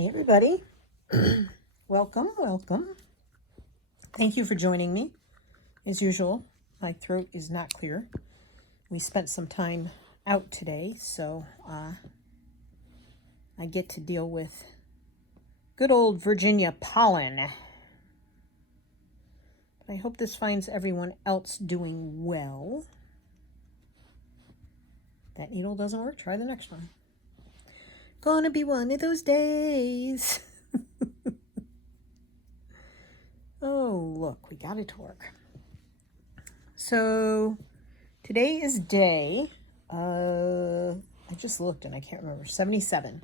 Hey everybody, welcome. Thank you for joining me. As usual, my throat is not clear. We spent some time out today, so I get to deal with good old Virginia pollen. But I hope this finds everyone else doing well. That needle doesn't work, try the next one. Gonna be one of those days. Oh, look, we got it to work. So today is day, I just looked and I can't remember, 77.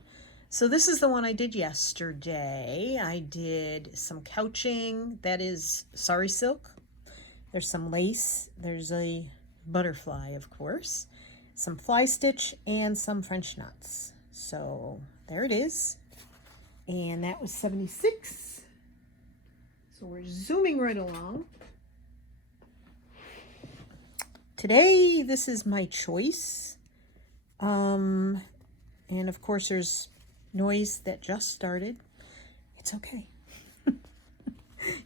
So this is the one I did yesterday. I did some couching, that is sari silk. There's some lace, there's a butterfly, of course, some fly stitch, and some French knots. So there it is. And that was 76. So we're zooming right along. Today, this is my choice. And of course, there's noise that just started. It's okay.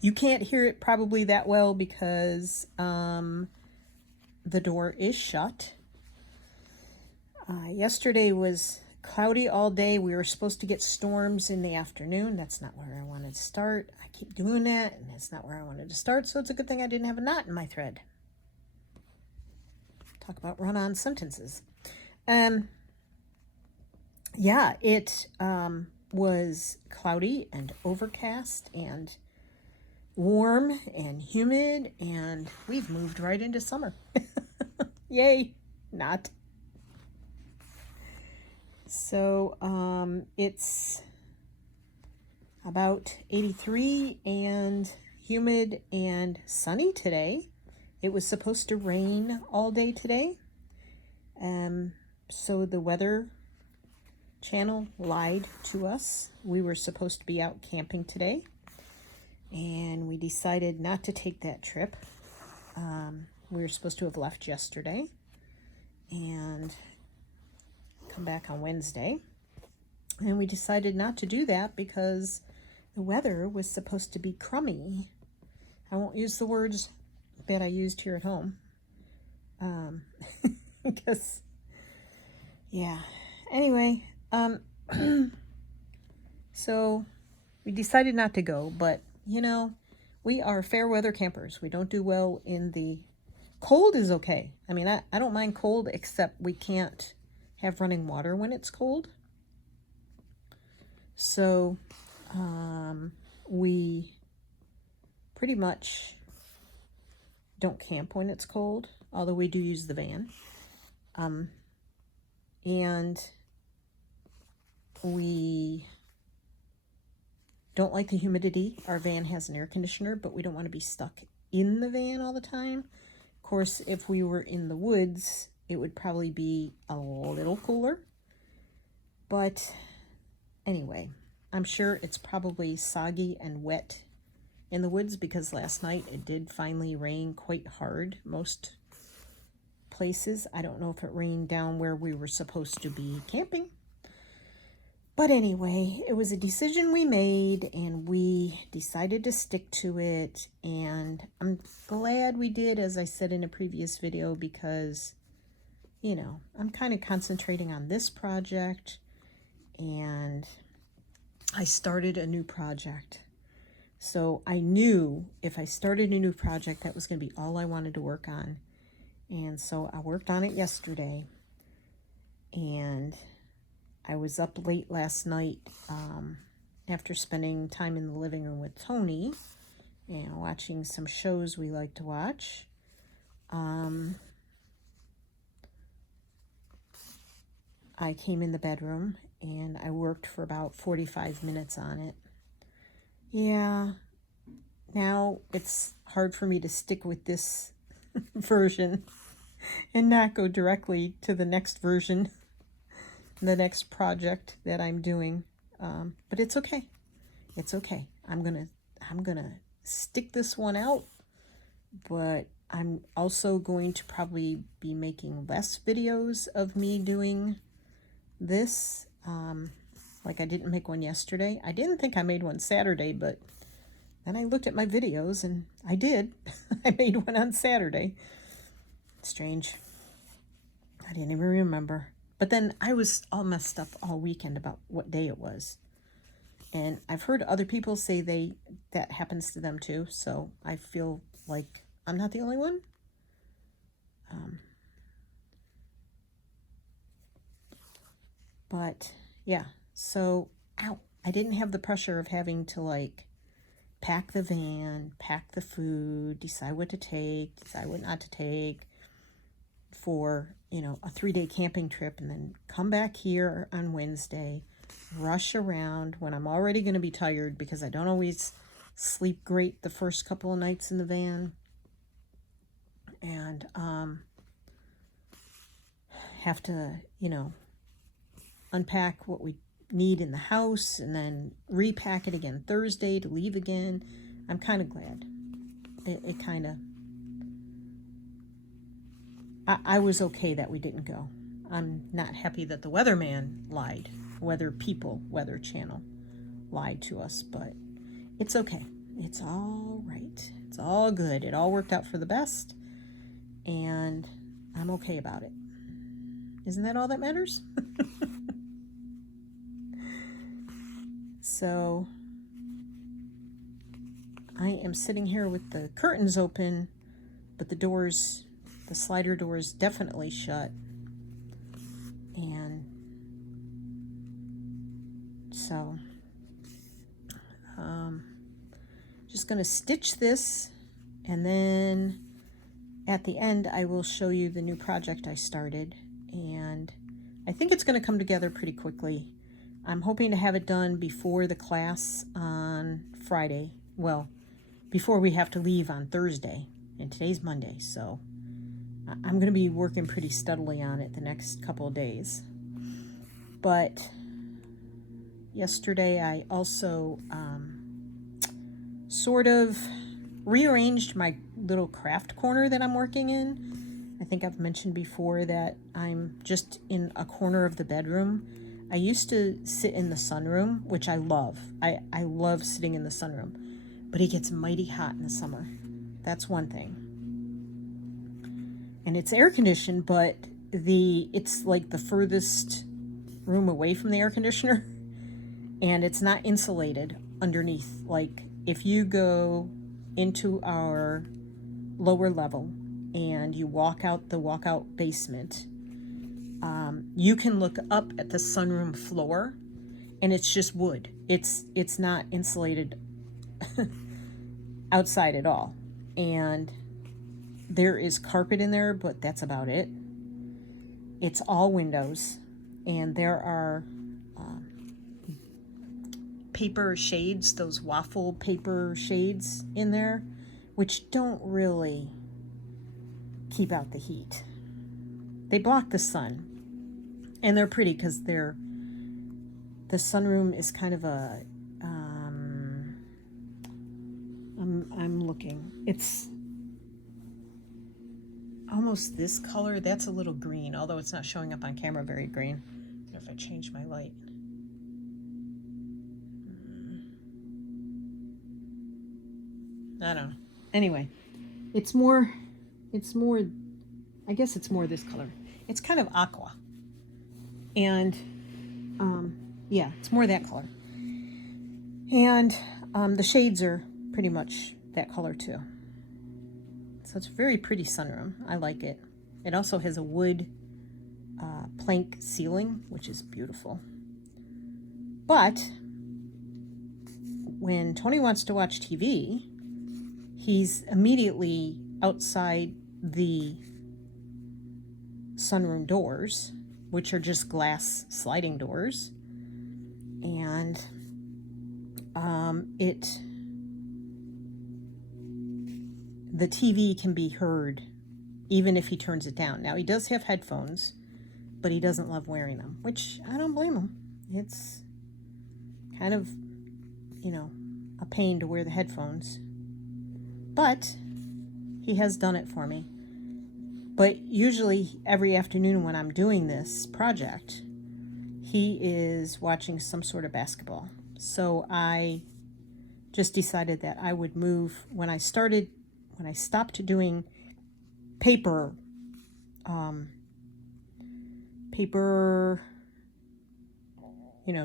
You can't hear it probably that well because the door is shut. Yesterday was cloudy all day. We were supposed to get storms in the afternoon. That's not where I wanted to start. I keep doing that, and that's not where I wanted to start. So it's a good thing I didn't have a knot in my thread. Talk about run-on sentences. Yeah, it was cloudy and overcast and warm and humid, and we've moved right into summer. Yay, not. So it's about 83 and humid and sunny today. It was supposed to rain all day today. So the weather channel lied to us. We were supposed to be out camping today, and we decided not to take that trip. We were supposed to have left yesterday and come back on Wednesday. And we decided not to do that because the weather was supposed to be crummy. I won't use the words that I used here at home. Because, yeah. Anyway, so we decided not to go, but you know, we are fair weather campers. We don't do well in the cold. Is okay. I mean, I don't mind cold, except we can't have running water when it's cold. So we pretty much don't camp when it's cold, although we do use the van. And we don't like the humidity. Our van has an air conditioner, but we don't want to be stuck in the van all the time. Of course, if we were in the woods, it would probably be a little cooler. But anyway, I'm sure it's probably soggy and wet in the woods because last night it did finally rain quite hard most places. I don't know if it rained down where we were supposed to be camping. But anyway, it was a decision we made, and we decided to stick to it. And I'm glad we did, as I said in a previous video, because, you know, I'm kind of concentrating on this project. And I started a new project. So I knew if I started a new project, that was going to be all I wanted to work on. And so I worked on it yesterday. And I was up late last night after spending time in the living room with Tony and watching some shows we like to watch. I came in the bedroom and I worked for about 45 minutes on it. Yeah, now it's hard for me to stick with this version and not go directly to the next version, the next project that I'm doing. But it's okay. It's okay. I'm gonna stick this one out, but I'm also going to probably be making less videos of me doing this. Like I didn't make one yesterday. I didn't think I made one Saturday, but then I looked at my videos and I did. I made one on Saturday. Strange. I didn't even remember. But then I was all messed up all weekend about what day it was. And I've heard other people say that happens to them too. So I feel like I'm not the only one. But yeah, so ow, I didn't have the pressure of having to like pack the van, pack the food, decide what to take, decide what not to take for, a 3-day camping trip, and then come back here on Wednesday, rush around when I'm already going to be tired because I don't always sleep great the first couple of nights in the van. And have to, unpack what we need in the house and then repack it again Thursday to leave again. I'm kind of glad. It kind of... I was okay that we didn't go. I'm not happy that the weatherman lied. Weather Channel lied to us, but it's okay. It's all right. It's all good. It all worked out for the best, and I'm okay about it. Isn't that all that matters? So I am sitting here with the curtains open, but the slider doors definitely shut. And so just going to stitch this, and then at the end I will show you the new project I started, and I think it's going to come together pretty quickly. I'm hoping to have it done before the class on Friday. Well, before we have to leave on Thursday, and today's Monday, so I'm going to be working pretty steadily on it the next couple of days. But yesterday I also sort of rearranged my little craft corner that I'm working in. I think I've mentioned before that I'm just in a corner of the bedroom. I used to sit in the sunroom, which I love. I love sitting in the sunroom, but it gets mighty hot in the summer. That's one thing. And it's air conditioned, but it's like the furthest room away from the air conditioner, and it's not insulated underneath. Like if you go into our lower level and you walk out the walkout basement, you can look up at the sunroom floor, and it's just wood. It's not insulated outside at all, and there is carpet in there, but that's about it. It's all windows, and there are paper shades, those waffle paper shades in there, which don't really keep out the heat. They block the sun, and they're pretty because the sunroom is kind of a I'm looking. It's almost this color. That's a little green, although it's not showing up on camera very green. I wonder if I change my light. I don't know. Anyway, it's more, I guess it's more this color. It's kind of aqua. And, yeah, it's more that color. And the shades are pretty much that color too. So it's a very pretty sunroom. I like it. It also has a wood plank ceiling, which is beautiful. But when Tony wants to watch TV, he's immediately outside the sunroom doors, which are just glass sliding doors. And the TV can be heard even if he turns it down. Now, he does have headphones, but he doesn't love wearing them, which I don't blame him. It's kind of, a pain to wear the headphones. But he has done it for me. But usually every afternoon when I'm doing this project, he is watching some sort of basketball. So I just decided that I would move when I stopped doing paper,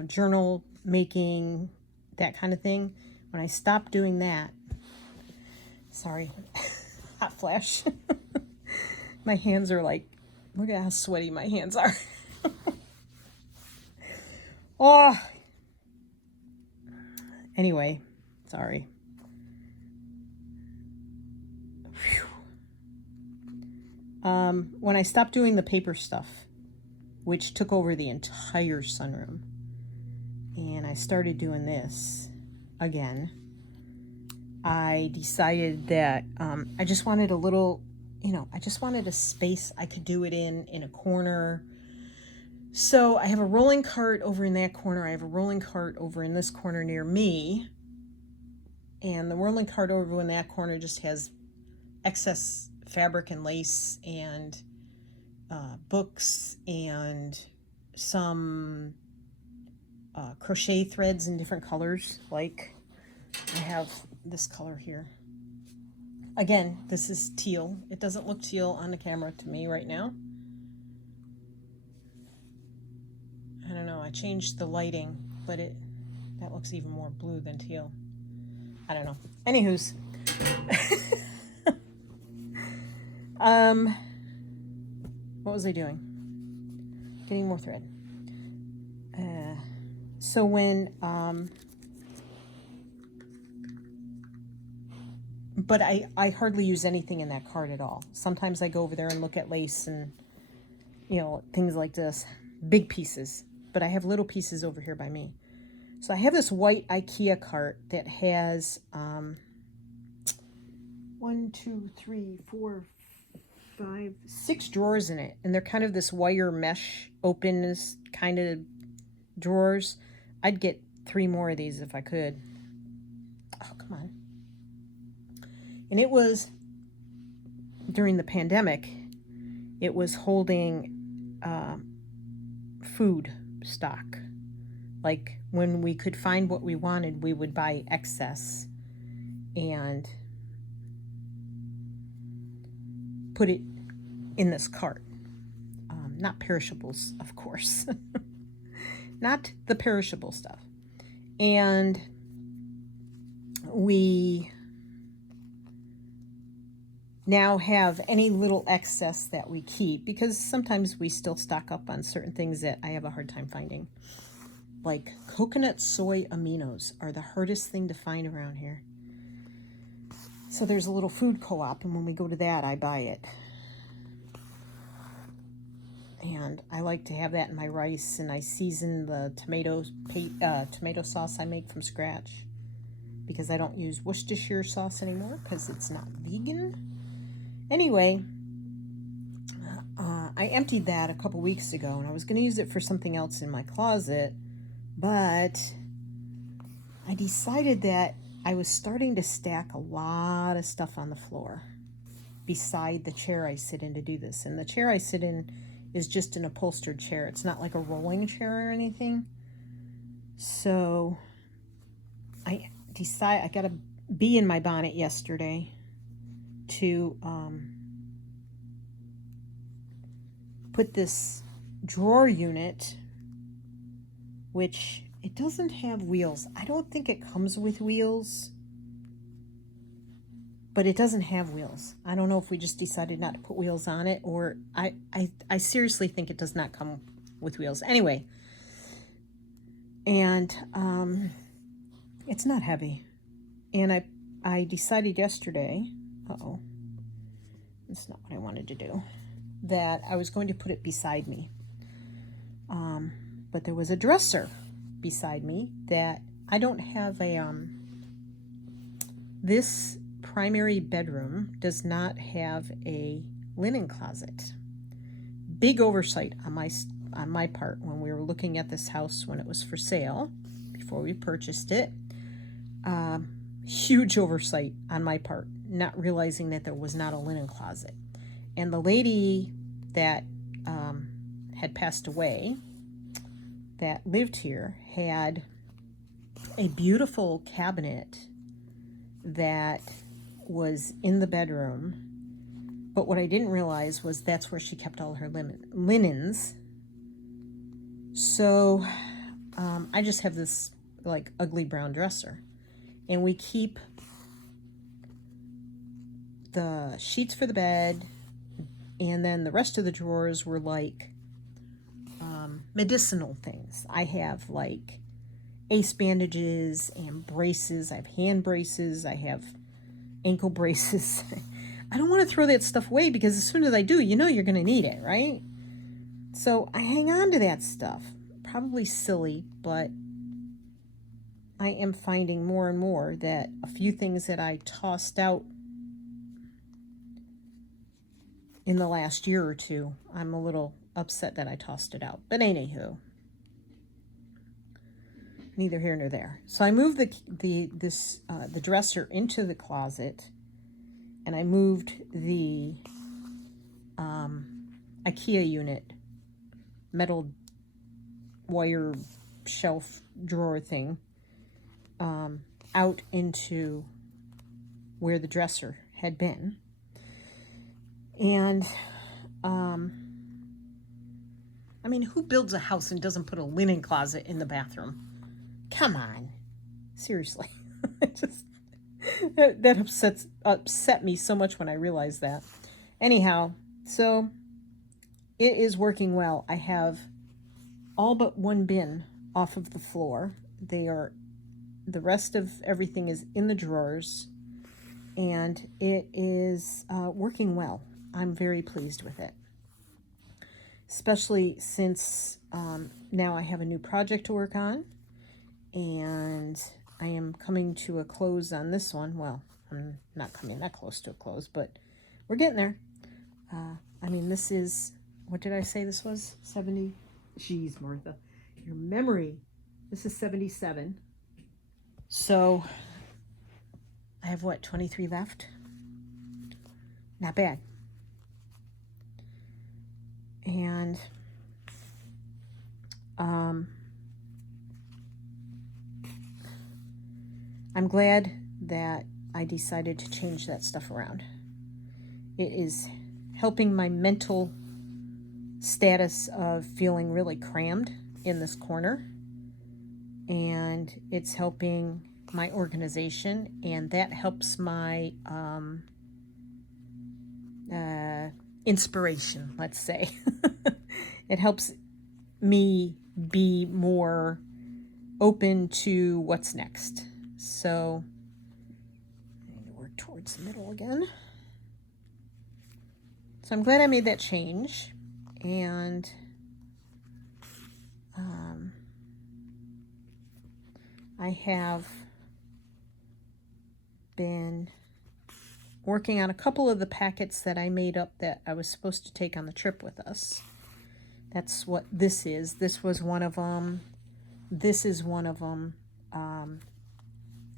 journal making, that kind of thing. When I stopped doing that, sorry, hot flash. My hands are like, look at how sweaty my hands are. Oh, anyway, sorry. When I stopped doing the paper stuff, which took over the entire sunroom, and I started doing this again, I decided that I just wanted a little, I just wanted a space I could do it in a corner. So I have a rolling cart over in that corner. I have a rolling cart over in this corner near me. And the rolling cart over in that corner just has excess fabric and lace and books and some crochet threads in different colors. Like I have this color here. Again, this is teal. It doesn't look teal on the camera to me right now. I don't know. I changed the lighting, but that looks even more blue than teal. I don't know. Anywho's. What was I doing? Getting more thread. So when, but I hardly use anything in that cart at all. Sometimes I go over there and look at lace and, things like this. Big pieces. But I have little pieces over here by me. So I have this white IKEA cart that has 1, 2, 3, 4, 5, 6 drawers in it. And they're kind of this wire mesh openness kind of drawers. I'd get 3 more of these if I could. Oh, come on. And it was, during the pandemic, it was holding food stock. Like when we could find what we wanted, we would buy excess and put it in this cart. Not perishables, of course. Not the perishable stuff. And we now have any little excess that we keep, because sometimes we still stock up on certain things that I have a hard time finding. Like coconut soy aminos are the hardest thing to find around here. So there's a little food co-op, and when we go to that, I buy it. And I like to have that in my rice, and I season the tomato sauce I make from scratch, because I don't use Worcestershire sauce anymore because it's not vegan. Anyway, I emptied that a couple weeks ago, and I was going to use it for something else in my closet, but I decided that I was starting to stack a lot of stuff on the floor beside the chair I sit in to do this. And the chair I sit in is just an upholstered chair. It's not like a rolling chair or anything. So I got a bee in my bonnet yesterday to put this drawer unit, which it doesn't have wheels. I don't think it comes with wheels, but it doesn't have wheels. I don't know if we just decided not to put wheels on it, or I seriously think it does not come with wheels. Anyway, and it's not heavy. And I decided yesterday, that's not what I wanted to do, that I was going to put it beside me. But there was a dresser beside me that I don't have this primary bedroom does not have a linen closet. Big oversight on my part when we were looking at this house when it was for sale, before we purchased it. Huge oversight on my part, not realizing that there was not a linen closet. And the lady that had passed away, that lived here had a beautiful cabinet that was in the bedroom. But what I didn't realize was that's where she kept all her linens. So I just have this like ugly brown dresser. And we keep the sheets for the bed, and then the rest of the drawers were like medicinal things. I have like ace bandages and braces. I have hand braces. I have ankle braces. I don't want to throw that stuff away because as soon as I do, you know you're going to need it, right? So I hang on to that stuff. Probably silly, but I am finding more and more that a few things that I tossed out in the last year or two, I'm a little upset that I tossed it out. But anywho, neither here nor there. So I moved the dresser into the closet, and I moved the IKEA unit, metal wire shelf drawer thing, out into where the dresser had been. And I mean, who builds a house and doesn't put a linen closet in the bathroom? Come on, seriously. that upset me so much when I realized that. Anyhow, so it is working well. I have all but one bin off of the floor. The rest of everything is in the drawers, and it is working well. I'm very pleased with it, especially since now I have a new project to work on, and I am coming to a close on this one. Well, I'm not coming that close to a close, but we're getting there. I mean, this is, what did I say this was? 70? Jeez, Martha, your memory. This is 77. So I have, what, 23 left? Not bad. And I'm glad that I decided to change that stuff around. It is helping my mental status of feeling really crammed in this corner, and it's helping my organization, and that helps my inspiration, let's say. It helps me be more open to what's next. So I need to work towards the middle again. So I'm glad I made that change, and I have been working on a couple of the packets that I made up that I was supposed to take on the trip with us. That's what this is. This was one of them. This is one of them.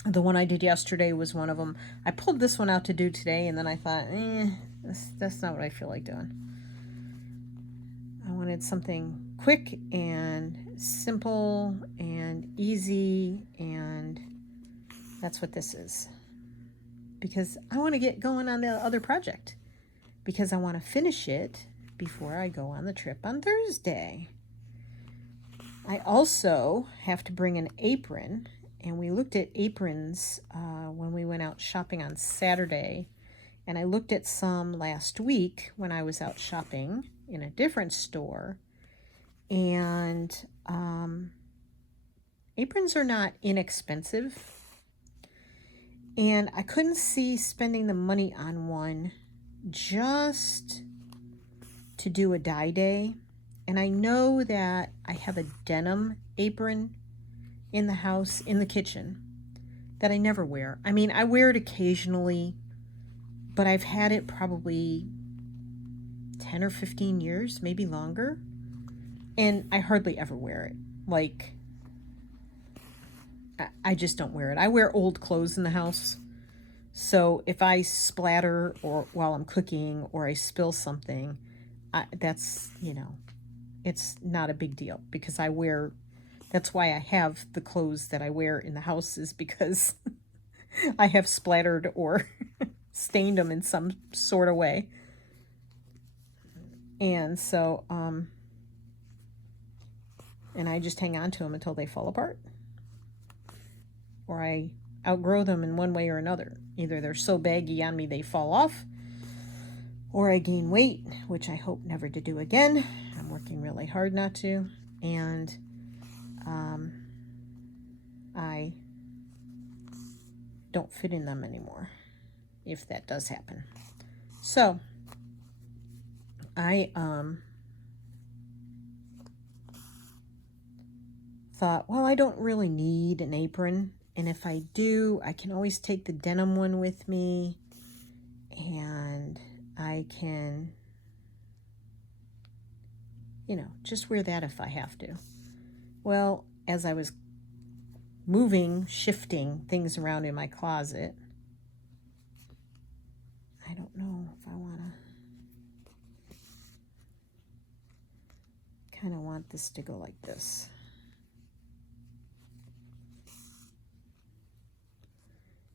The one I did yesterday was one of them. I pulled this one out to do today, and then I thought, that's not what I feel like doing. I wanted something quick and simple and easy, and that's what this is. Because I want to get going on the other project, because I want to finish it before I go on the trip on Thursday. I also have to bring an apron, and we looked at aprons when we went out shopping on Saturday, and I looked at some last week when I was out shopping in a different store, and aprons are not inexpensive. And I couldn't see spending the money on one just to do a dye day. And I know that I have a denim apron in the house, in the kitchen, that I never wear. I mean, I wear it occasionally, but I've had it probably 10 or 15 years, maybe longer. And I hardly ever wear it. Like, I just don't wear it. I wear old clothes in the house. So if I splatter or while I'm cooking, or I spill something, that's, it's not a big deal, because I wear That's why I have the clothes that I wear in the house, is because I have splattered or stained them in some sort of way. And so, and I just hang on to them until they fall apart. Or I outgrow them in one way or another. Either they're so baggy on me they fall off, or I gain weight, which I hope never to do again. I'm working really hard not to. And I don't fit in them anymore, if that does happen. So I thought, well, I don't really need an apron, and if I do, I can always take the denim one with me, and I can, you know, just wear that if I have to. Well, as I was shifting things around in my closet, I don't know if I want to, kind of want this to go like this.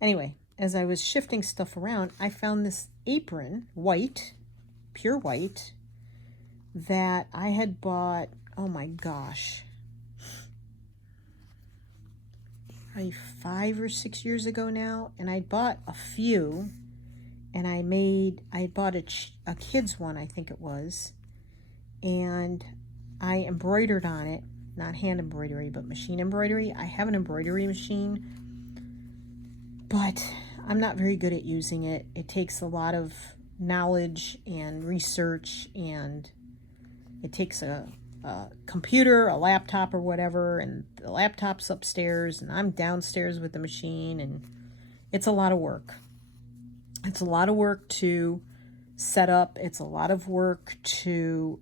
Anyway, as I was shifting stuff around, I found this apron, white, pure white, that I had bought, oh my gosh, probably 5 or 6 years ago now. And I bought a few, and I bought a kid's one, I think it was, and I embroidered on it, not hand embroidery, but machine embroidery. I have an embroidery machine, but I'm not very good at using it. It takes a lot of knowledge and research, and it takes a computer, a laptop or whatever, and the laptop's upstairs and I'm downstairs with the machine, and it's a lot of work. It's a lot of work to set up. It's a lot of work to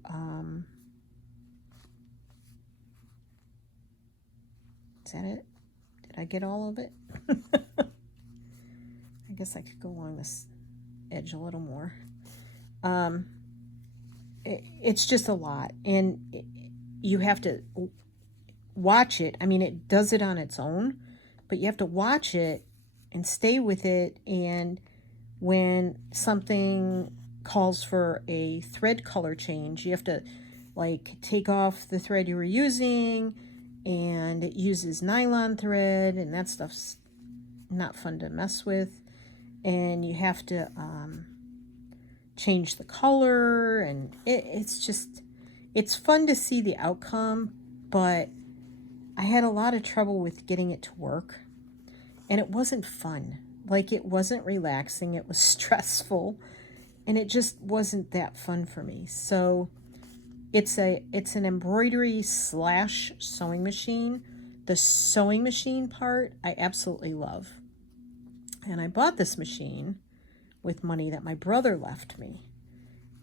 is that it? Did I get all of it? I guess I could go along this edge a little more. It's just a lot, and you have to watch it. I mean, it does it on its own, but you have to watch it and stay with it. And when something calls for a thread color change, you have to like take off the thread you were using, and it uses nylon thread, and that stuff's not fun to mess with. And you have to change the color, and it's fun to see the outcome, but I had a lot of trouble with getting it to work, and it wasn't fun. Like, it wasn't relaxing, it was stressful, and it just wasn't that fun for me. So it's an embroidery / sewing machine. The sewing machine part I absolutely love. And I bought this machine with money that my brother left me.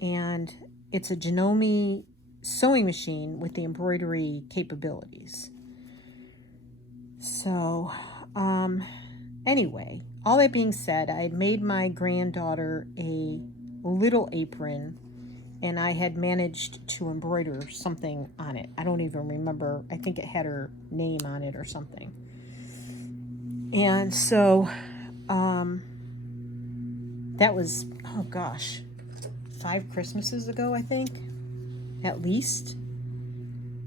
And it's a Janome sewing machine with the embroidery capabilities. So, anyway, all that being said, I had made my granddaughter a little apron, and I had managed to embroider something on it. I don't even remember. I think it had her name on it or something. And so, that was, oh gosh, 5 Christmases ago, I think, at least.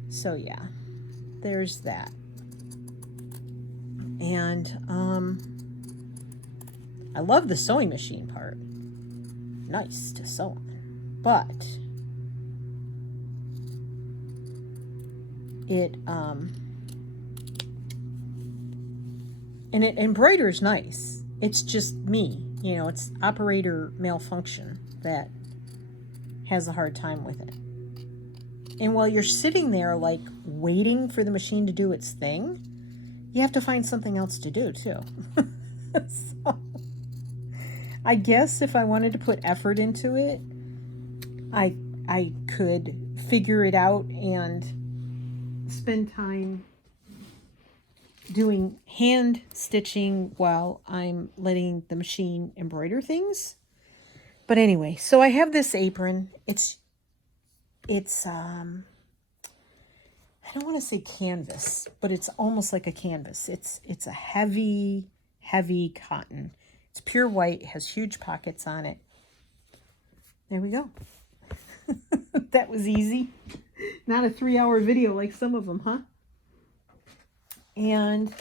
So yeah, there's that. And I love the sewing machine part. Nice to sew on. But it and it embroiders nice. It's just me, you know, it's operator malfunction that has a hard time with it. And while you're sitting there like waiting for the machine to do its thing, you have to find something else to do too. So, I guess if I wanted to put effort into it, I could figure it out and spend time doing hand stitching while I'm letting the machine embroider things. But anyway, so I have this apron. It's I don't want to say canvas, but it's almost like a canvas. It's a heavy, heavy cotton. It's pure white, has huge pockets on it. There we go. That was easy. Not a 3-hour video like some of them, huh? And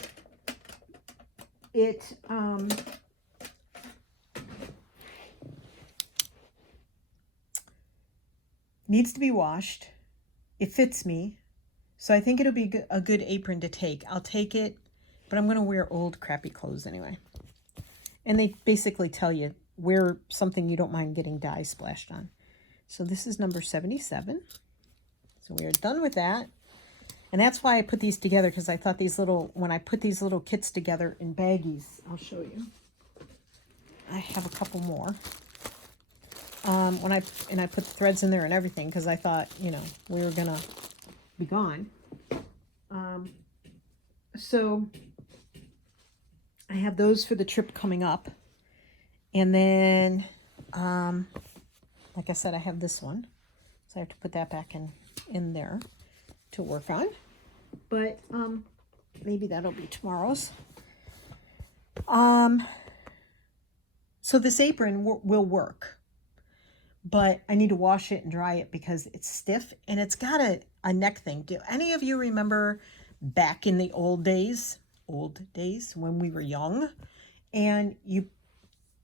it needs to be washed. It fits me. So I think it'll be a good apron to take. I'll take it, but I'm going to wear old crappy clothes anyway. And they basically tell you, wear something you don't mind getting dye splashed on. So this is number 77. So we are done with that. And that's why I put these together, because I thought these little, when I put these little kits together in baggies, I'll show you. I have a couple more. I put the threads in there and everything, because I thought, you know, we were going to be gone. So I have those for the trip coming up. And then, like I said, I have this one. So I have to put that back in there to work on. But maybe that'll be tomorrow's. So this apron will work. But I need to wash it and dry it because it's stiff. And it's got a neck thing. Do any of you remember back in the old days when we were young? And you...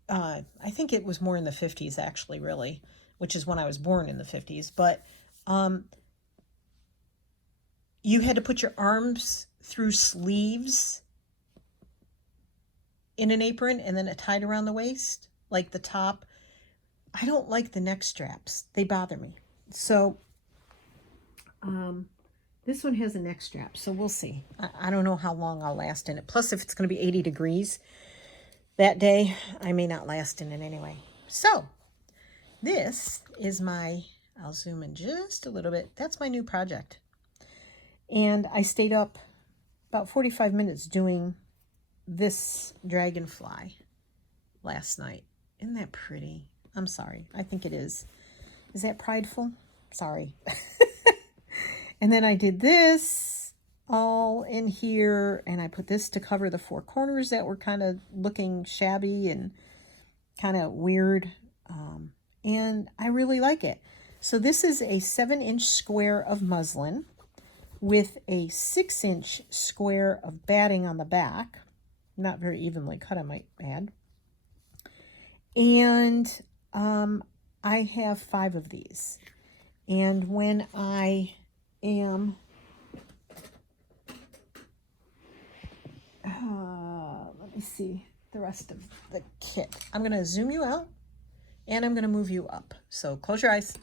I think it was more in the 50s, actually, really, which is when I was born in the 50s. But you had to put your arms through sleeves in an apron and then it tied around the waist, like the top. I don't like the neck straps. They bother me. So this one has a neck strap, so we'll see. I don't know how long I'll last in it. Plus, if it's going to be 80 degrees that day, I may not last in it anyway. So this is I'll zoom in just a little bit. That's my new project. And I stayed up about 45 minutes doing this dragonfly last night. Isn't that pretty? I'm sorry. I think it is. Is that prideful? Sorry. And then I did this all in here, and I put this to cover the 4 corners that were kind of looking shabby and kind of weird. And I really like it. So this is a 7-inch square of muslin with a 6-inch square of batting on the back. Not very evenly cut, I might add. And I have 5 of these. And when I am... let me see the rest of the kit. I'm going to zoom you out and I'm going to move you up. So close your eyes.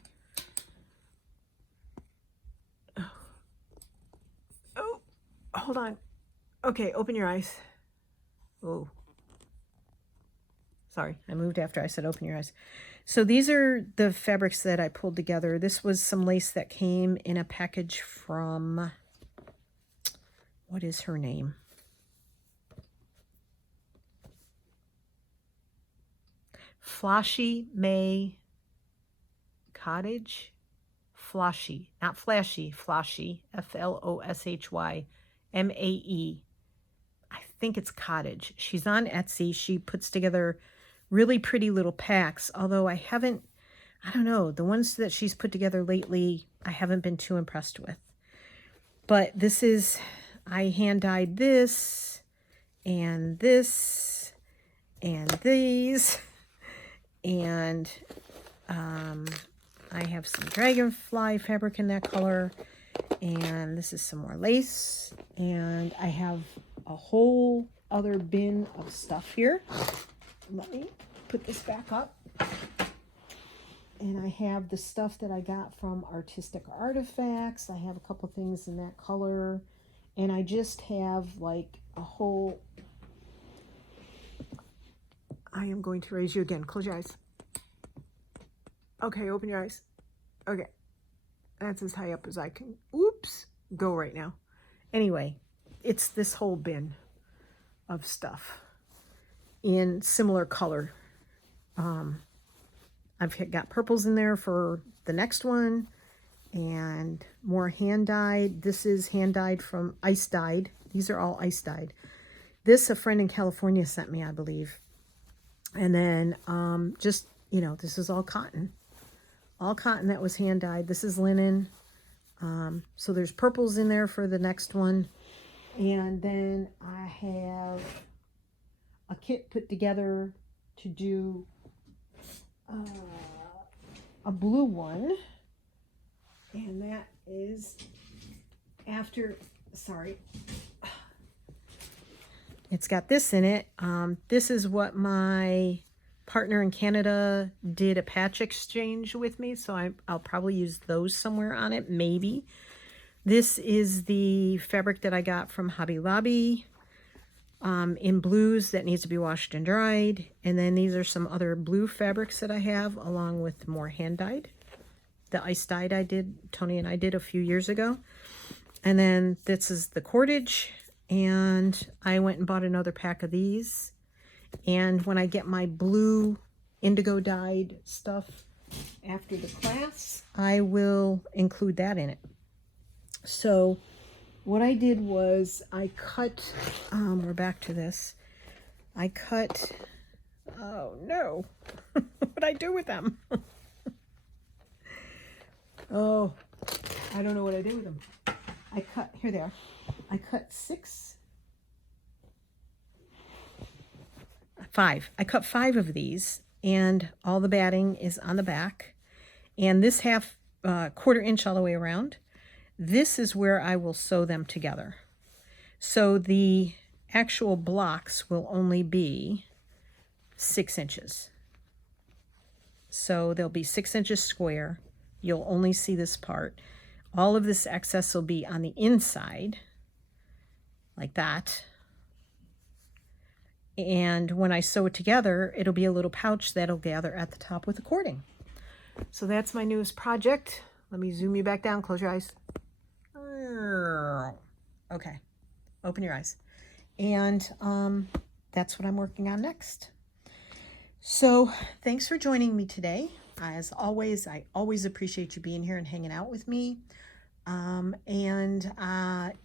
Oh, hold on. Okay, open your eyes. Oh, sorry. I moved after I said open your eyes. So these are the fabrics that I pulled together. This was some lace that came in a package from, what is her name? Floshy May Cottage. Floshy, not flashy, Floshy, Floshy Mae. I think it's Cottage. She's on Etsy. She puts together really pretty little packs, although I don't know, the ones that she's put together lately, I haven't been too impressed with. But this is, I hand dyed this, and these, and I have some dragonfly fabric in that color, and this is some more lace, and I have a whole other bin of stuff here. Let me put this back up. And I have the stuff that I got from Artistic Artifacts. I have a couple things in that color, and I just have like a whole... I am going to raise you again. Close your eyes. Okay, open your eyes. Okay. That's as high up as I can, oops, go right now. Anyway, it's this whole bin of stuff in similar color. I've got purples in there for the next one, and more hand dyed. This is hand dyed from ice dyed. These are all ice dyed. This a friend in California sent me, I believe. And then just, you know, this is all cotton. All cotton that was hand dyed. This is linen. So there's purples in there for the next one. And then I have a kit put together to do a blue one. And that is after, sorry, it's got this in it. This is what my partner in Canada did a patch exchange with me, so I'll probably use those somewhere on it, maybe. This is the fabric that I got from Hobby Lobby in blues that needs to be washed and dried. And then these are some other blue fabrics that I have, along with more hand dyed. The ice dyed Tony and I did a few years ago. And then this is the cordage, and I went and bought another pack of these. And when I get my blue indigo dyed stuff after the class, I will include that in it. So what I did was I cut, we're back to this. I cut, oh no, what'd I do with them? Oh, I don't know what I did with them. I cut, here they are. I cut five. I cut 5 of these, and all the batting is on the back. And this half, quarter inch all the way around, this is where I will sew them together. So the actual blocks will only be 6 inches. So they'll be 6 inches square. You'll only see this part. All of this excess will be on the inside, like that. And when I sew it together, it'll be a little pouch that'll gather at the top with the cording. So that's my newest project. Let me zoom you back down. Close your eyes. Okay. Open your eyes. And that's what I'm working on next. So thanks for joining me today. As always, I always appreciate you being here and hanging out with me.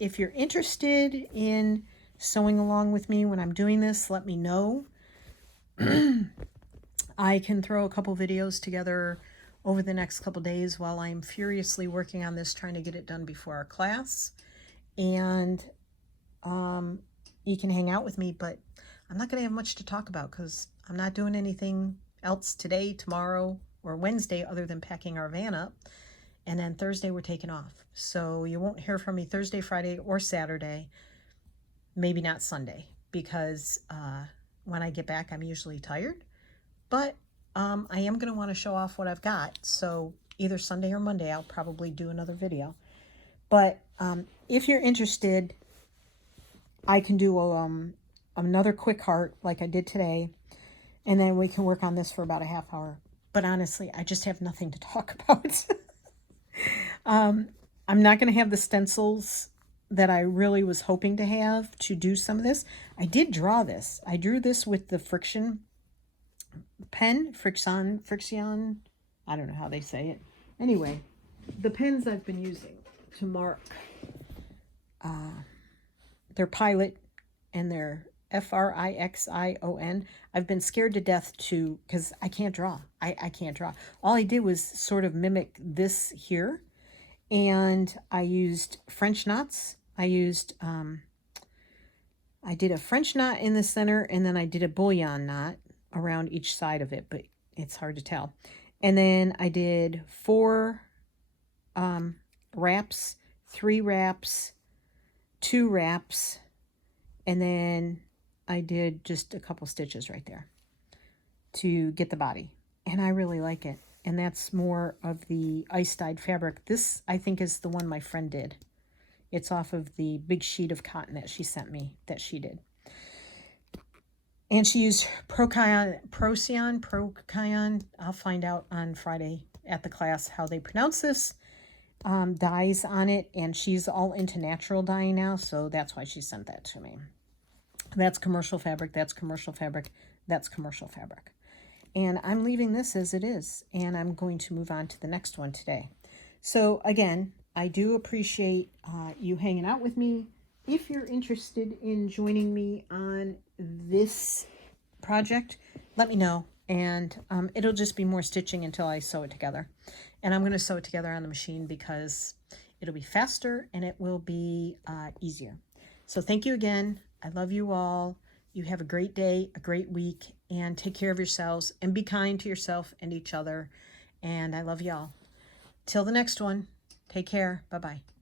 If you're interested in sewing along with me when I'm doing this, let me know. I can throw a couple videos together over the next couple days while I'm furiously working on this, trying to get it done before our class. And you can hang out with me, but I'm not going to have much to talk about because I'm not doing anything else today, tomorrow, or Wednesday other than packing our van up. And then Thursday we're taking off. So you won't hear from me Thursday, Friday, or Saturday. Maybe not Sunday, because when I get back, I'm usually tired. But I am going to want to show off what I've got. So either Sunday or Monday, I'll probably do another video. But if you're interested, I can do another quick heart like I did today. And then we can work on this for about a half hour. But honestly, I just have nothing to talk about. I'm not going to have the stencils that I really was hoping to have to do some of this. I did draw this. I drew this with the Frixion pen, Frixion, I don't know how they say it. Anyway, the pens I've been using to mark, they're Pilot and they're Frixion. I've been scared to death because I can't draw. I can't draw. All I did was sort of mimic this here. And I used French knots. I did a French knot in the center, and then I did a bullion knot around each side of it, but it's hard to tell. And then I did 4 wraps, 3 wraps, 2 wraps, and then I did just a couple stitches right there to get the body. And I really like it. And that's more of the ice dyed fabric. This, I think, is the one my friend did. It's off of the big sheet of cotton that she sent me that she did. And she used Procyon. I'll find out on Friday at the class how they pronounce this. Dyes on it. And she's all into natural dyeing now, so that's why she sent that to me. That's commercial fabric. That's commercial fabric. That's commercial fabric. And I'm leaving this as it is, and I'm going to move on to the next one today. So again, I do appreciate you hanging out with me. If you're interested in joining me on this project, let me know. And it'll just be more stitching until I sew it together. And I'm going to sew it together on the machine because it'll be faster and it will be easier. So thank you again. I love you all. You have a great day, a great week, and take care of yourselves and be kind to yourself and each other. And I love y'all. Till the next one, take care. Bye-bye.